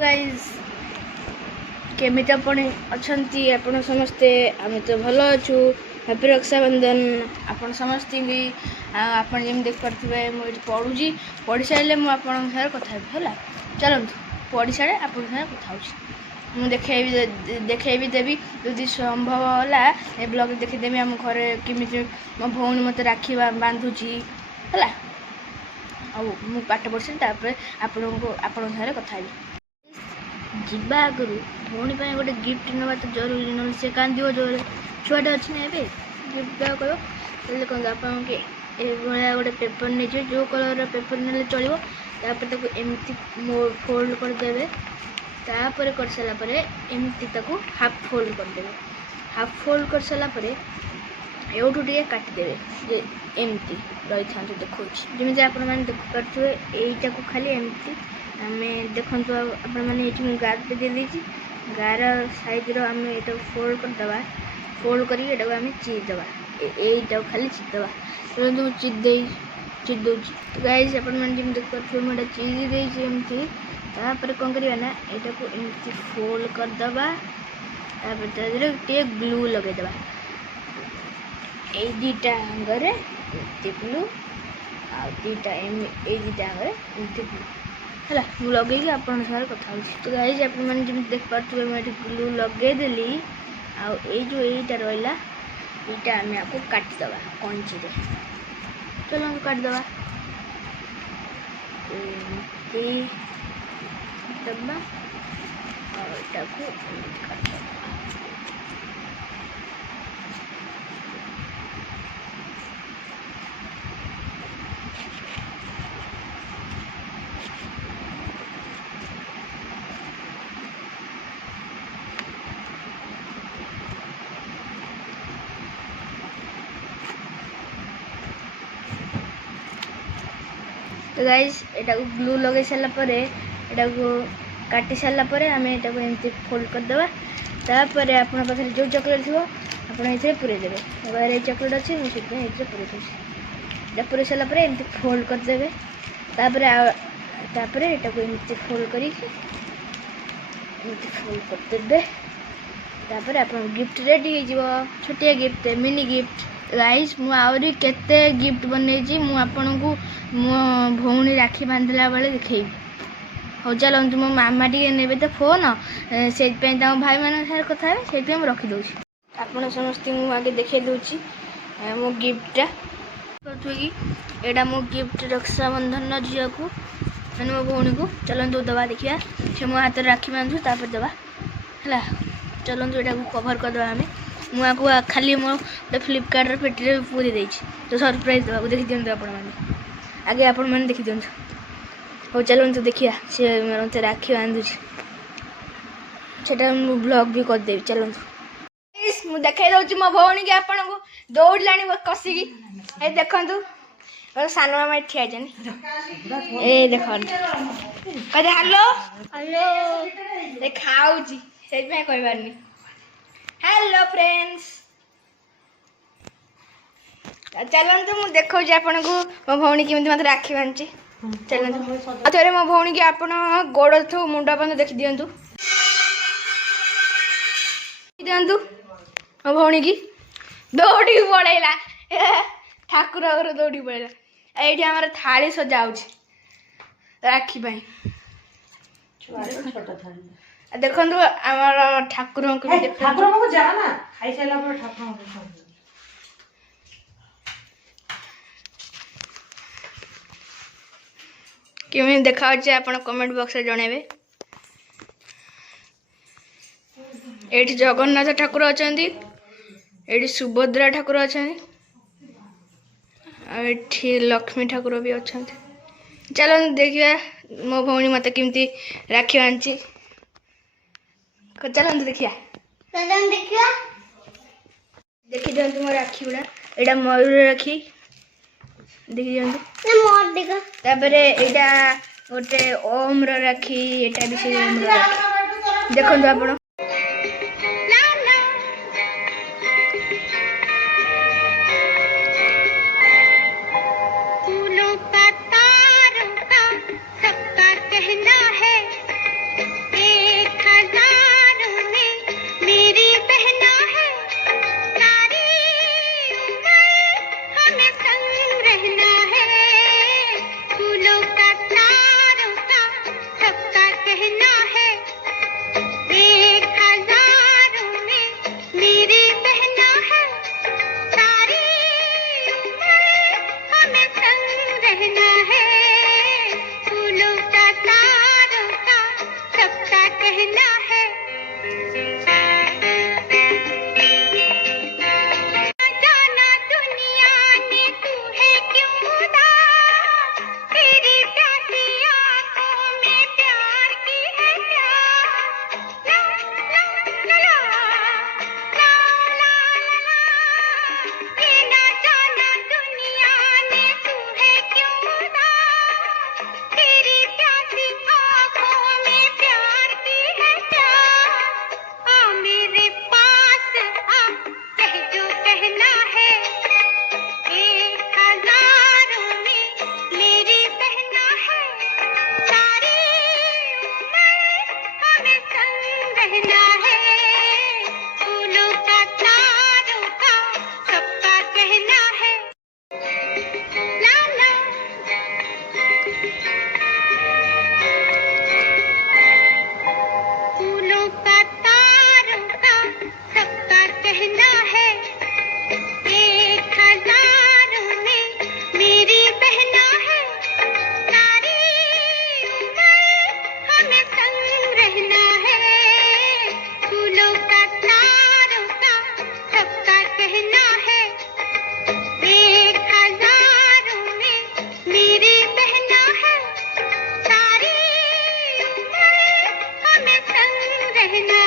Guys केमिति आपण अछंती आपण समस्ते आमे तो भलो अछु। हैप्पी रक्षाबंधन आपण समस्ते भी आपण जेम देख परथिबे मो एठी पढुजी पढि साइले मो आपण सारे कथा हेबे होला। चलंतु पढि साइले आपण सारे कथा होछि मु देखेबी देबी यदि संभव होला ए ब्लॉग देखि देबी हम घरे केमिति मो भौणी मते राखी बांधुची होला। आ मु पाठ पढछि तापर आपण सारे कथा हेबी। जीवा आगु भौणी गोटे गिफ्ट ना तो जरूरी ना से कांदिव जोर छुआटे अच्छी ना ए गिफ्ट कह कौन आपके भाया गोटे पेपर नहीं जो कलर पेपर ना चलो एमती फोल्ड करदे तापर कर सारापर एमती हाफ फोल्ड करदे हाफ फोल्ड कर सारापर एवठू टे काटिदेवे जे एमती रही था देखा जमी आप देखिपे यहीटा को खाली एमती आम देखु आपण मैंने गार पे दे देती गार साइज आम ये फोल्ड करदे फोल्ड कर चीरदे यहीटा खाली चीरदे तुरंत चीर दूसरी तो गाइस आप देखिए मुझे चीरी देती एमती तापर कौन करना यहाँ को एमती फोल्ड करदे टे ग्लू लगेदे दीटा अंगरे ग्लू आ दीटा दीटा अंगरे ग्लू है मुझे लगे आपण सारे कथा तो गाइस आप देख पारे मुझे ग्लू लगेदेली जो यहीटा रहा यहाँ आम आपको काटिदे कंची चलो काटिदे दबा और काटिदे तो गाइस एटा को ग्लू लगे सारा पर एटा को काटी सारा पर आम एटा को एमती फोल्ड करदे तापर आपन पाखे जो चॉकलेट थी आप पूरे देवे घर चॉकलेट अच्छी मुझे पूरे दूसरी पूरे सारा पर एमती फोल्ड करदे तापर एटा को एमती फोल्ड कर फोल्ड करदे तापर आप गिफ्ट रेडी हो छोटिया गिफ्ट मिनी गिफ्ट गाइस मु आउरी केते गिफ्ट बनेची मु आपन को मो भौणी राखी बांधला बेले देखेबी हो चलतु मो मामा टी ने तो फोन से भाई मान सारे कथा से रखीदे आपड़ समस्त आगे देखे दूसरी मो गिफ्टा कि एटा मो गिफ्ट रक्षाबंधन झील को मैंने मो भौणी को चलतु दवा देखिया से मो हाथ राखी बांधु तापर दवा है चलतु यहाँ कभर करदे आम मुझे खाली मो फ्लिपकार्ट पेटी पूरी देती तो सरप्राइज देवा देखी दिखाँ आपण आगे आपण मैंने देखी दिखाँ हो चलते देखिया सी मत राखी बांधुची ब्लॉग भी करदेवी चलतु मुझे देखा दूसरी मो भौणी की आपन को दौड़लाणी कषिकी ए देखु सान मामा ठिया ए देख कहते हेलो हेलो खाऊँ से कहबार हेलो फ्रेंड्स चलतु मुझे देखा आपन को मो भौणी केमी मत राखी बांधी चलतु थे मो भौणी की आप गोड़ थू मुंडा पर्यंत देखी दिंतु दिंतु मो भौणी की दौड़ी पड़ेगा ठाकुर घर दौड़ी पड़ेगा ये आम थाली सजा राखी देखु आम ठाकुर केमी देखा आप कमेंट बॉक्स में जनइबे ये जगन्नाथ ठाकुर अच्छा ये सुभद्रा ठाकुर अच्छा लक्ष्मी ठाकुर भी अच्छा चलो देखिए मो भौणी मत केमती राखी बांधी चलते देखिया देखी दिखाँ मो राखी गुड़ा यहाँ मयूर राखी देखी दिखाँ तापर यहाँ गोटे ओम राखी यहाँ भी से ओम राखी देखो आप रहना